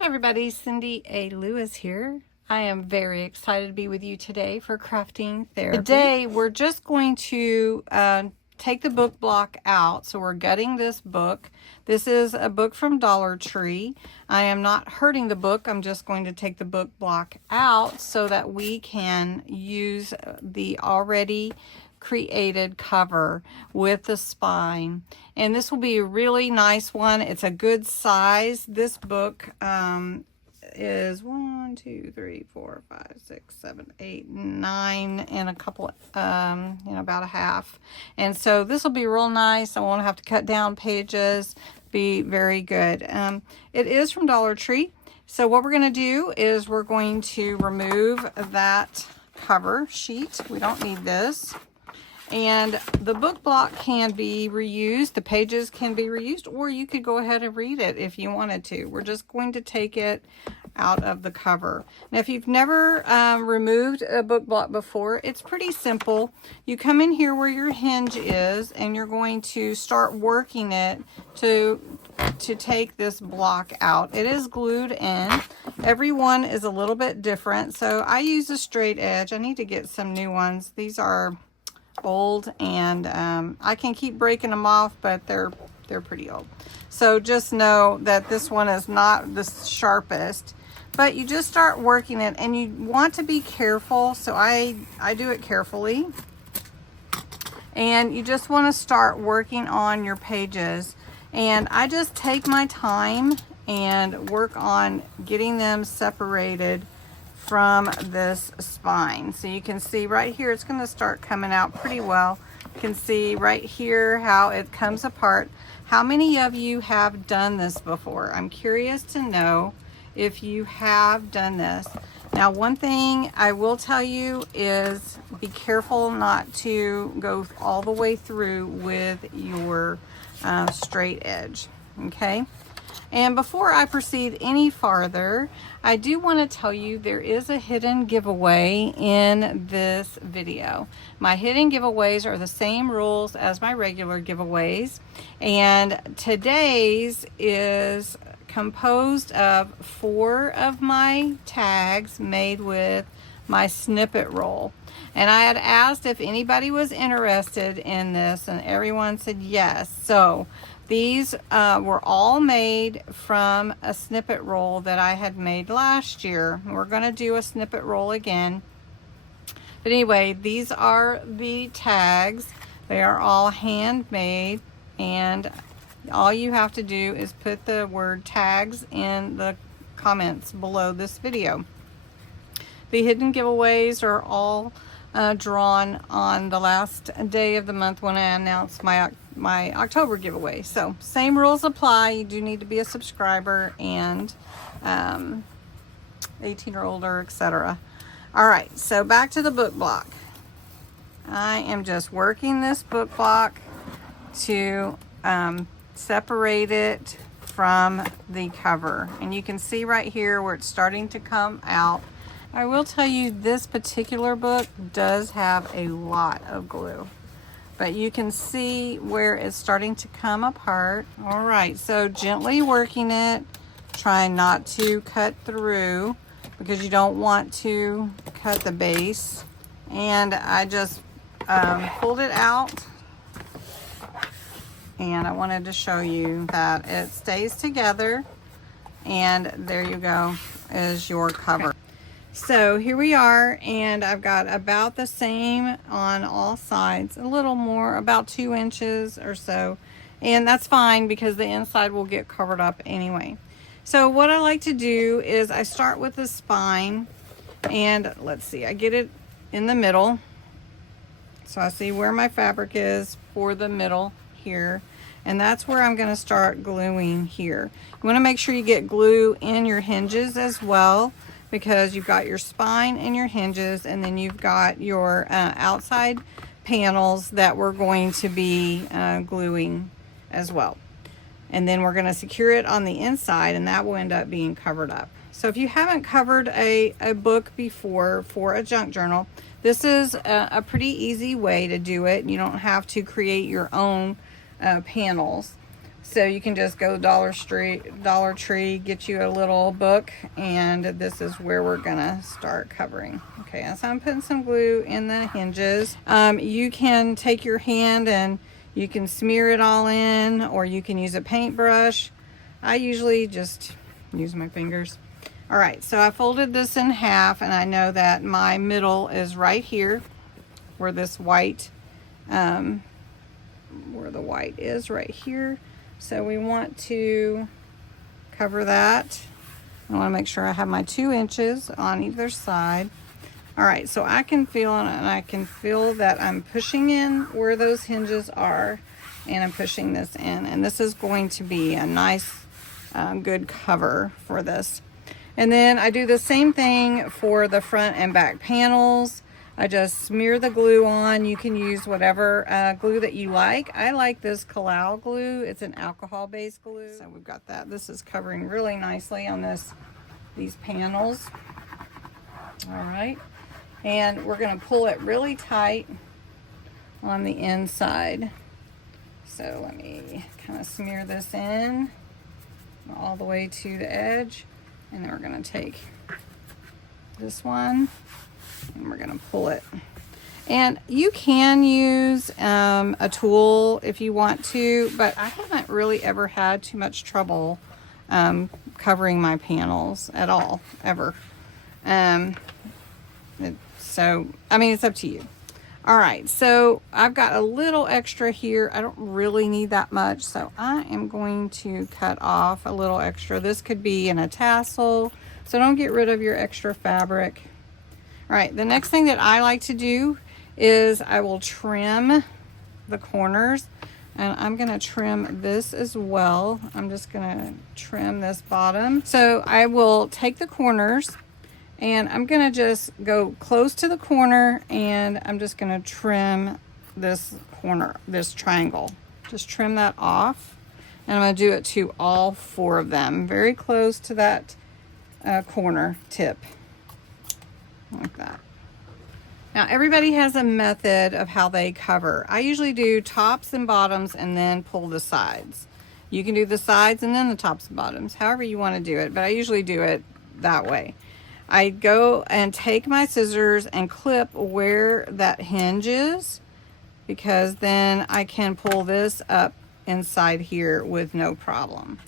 Hi everybody, Cindy A. Lewis here. I am very excited to be with you today for crafting therapy. Today we're just going to take the book block out. So we're gutting this book. This is a book from Dollar Tree. I am not hurting the book. I'm just going to take the book block out so that we can use the already created cover with the spine, and this will be a really nice one. It's a good size. This book is 1, 2, 3, 4, 5, 6, 7, 8, 9 and a couple about a half, and so this will be real nice. I won't have to cut down pages. Be very good. It is from Dollar Tree. So what we're going to do is we're going to remove that cover sheet. We don't need this. And the book block can be reused, the pages can be reused, or you could go ahead and read it if you wanted to. We're just going to take it out of the cover. Now, if you've never removed a book block before, it's pretty simple. You come in here where your hinge is, and you're going to start working it to take this block out. It is glued in. Every one is a little bit different. So I use a straight edge. I need to get some new ones. These are old, and I can keep breaking them off, but they're pretty old. So just know that this one is not the sharpest, but you just start working it, and you want to be careful. So I do it carefully, and you just want to start working on your pages, and I just take my time and work on getting them separated from this spine. So you can see right here, it's going to start coming out pretty well. You can see right here how it comes apart. How many of you have done this before? I'm curious to know if you have done this. Now, one thing I will tell you is be careful not to go all the way through with your straight edge, okay? And before I proceed any farther, I do want to tell you there is a hidden giveaway in this video. My hidden giveaways are the same rules as my regular giveaways, and today's is composed of 4 of my tags made with my snippet roll. And I had asked if anybody was interested in this, and everyone said yes. So these were all made from a snippet roll that I had made last year. We're going to do a snippet roll again. But anyway, these are the tags. They are all handmade, and all you have to do is put the word tags in the comments below this video. The hidden giveaways are all drawn on the last day of the month when I announce my October giveaway. So same rules apply. You do need to be a subscriber and 18 or older, etc. All right, so back to the book block. I am just working this book block to separate it from the cover, and you can see right here where it's starting to come out. I will tell you, this particular book does have a lot of glue, but you can see where it's starting to come apart. All right, so gently working it, trying not to cut through because you don't want to cut the base. And I just pulled it out, and I wanted to show you that it stays together, and there you go, is your cover. So here we are, and I've got about the same on all sides, a little more, about 2 inches or so, and that's fine because the inside will get covered up anyway. So what I like to do is I start with the spine, and let's see, I get it in the middle, so I see where my fabric is for the middle here, and that's where I'm going to start gluing here. You want to make sure you get glue in your hinges as well, because you've got your spine and your hinges, and then you've got your outside panels that we're going to be gluing as well. And then we're going to secure it on the inside, and that will end up being covered up. So if you haven't covered a book before for a junk journal, this is a pretty easy way to do it. You don't have to create your own panels. So you can just go Dollar Tree, get you a little book, and this is where we're gonna start covering. Okay, so I'm putting some glue in the hinges. You can take your hand and you can smear it all in, or you can use a paintbrush. I usually just use my fingers. All right, so I folded this in half, and I know that my middle is right here where this white, where the white is right here. So we want to cover that. I want to make sure I have my 2 inches on either side. All right, so I can feel it, and I can feel that I'm pushing in where those hinges are, and I'm pushing this in, and this is going to be a nice, good cover for this. And then I do the same thing for the front and back panels. I just smear the glue on. You can use whatever glue that you like. I like this Kalau glue. It's an alcohol-based glue. So we've got that. This is covering really nicely on these panels. All right. And we're going to pull it really tight on the inside. So let me kind of smear this in all the way to the edge. And then we're going to take this one and we're going to pull it. And you can use a tool if you want to, but I haven't really ever had too much trouble covering my panels at all, ever. So, I mean, it's up to you. All right, so I've got a little extra here. I don't really need that much, so I am going to cut off a little extra. This could be in a tassel, so don't get rid of your extra fabric. All right, the next thing that I like to do is I will trim the corners, and I'm gonna trim this as well. I'm just gonna trim this bottom. So I will take the corners, and I'm gonna just go close to the corner, and I'm just gonna trim this corner, this triangle. Just trim that off, and I'm gonna do it to all 4 of them, very close to that corner tip, like that. Now everybody has a method of how they cover. I usually do tops and bottoms and then pull the sides. You can do the sides and then the tops and bottoms, however you want to do it, but I usually do it that way. I go and take my scissors and clip where that hinge is, because then I can pull this up inside here with no problem.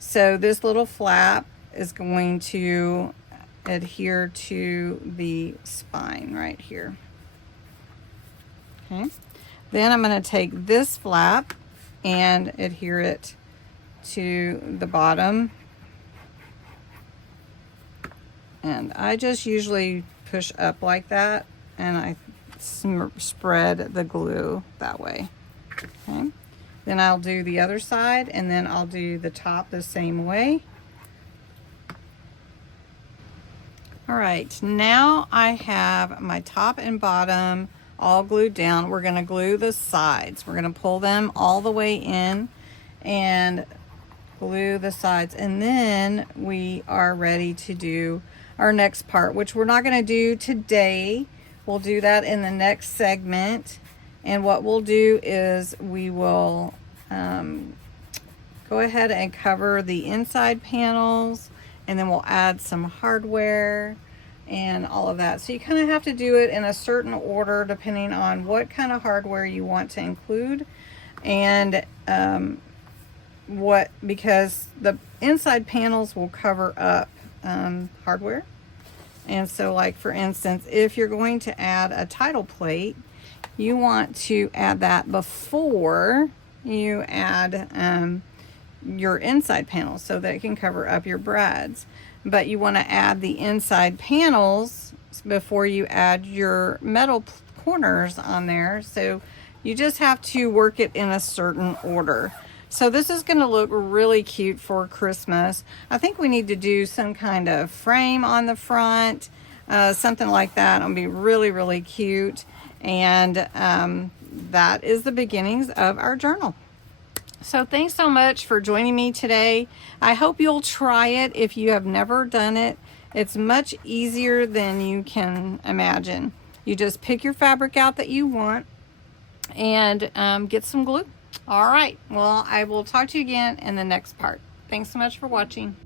So this little flap is going to adhere to the spine right here. Okay. Then I'm going to take this flap and adhere it to the bottom. And I just usually push up like that, and I spread the glue that way. Okay. Then I'll do the other side, and then I'll do the top the same way. All right, now I have my top and bottom all glued down. We're gonna glue the sides. We're gonna pull them all the way in and glue the sides, and then we are ready to do our next part, which we're not gonna do today. We'll do that in the next segment. And what we'll do is we will go ahead and cover the inside panels, and then we'll add some hardware and all of that. So you kind of have to do it in a certain order depending on what kind of hardware you want to include, and because the inside panels will cover up hardware. And so, like for instance, if you're going to add a title plate, you want to add that before you add your inside panels, so that it can cover up your brads. But you want to add the inside panels before you add your metal corners on there. So you just have to work it in a certain order. So this is going to look really cute for Christmas. I think we need to do some kind of frame on the front, something like that. It'll be really, really cute. And that is the beginnings of our journal. So thanks so much for joining me today. I hope you'll try it if you have never done it. It's much easier than you can imagine. You just pick your fabric out that you want and get some glue, All right, well, I will talk to you again in the next part. Thanks so much for watching.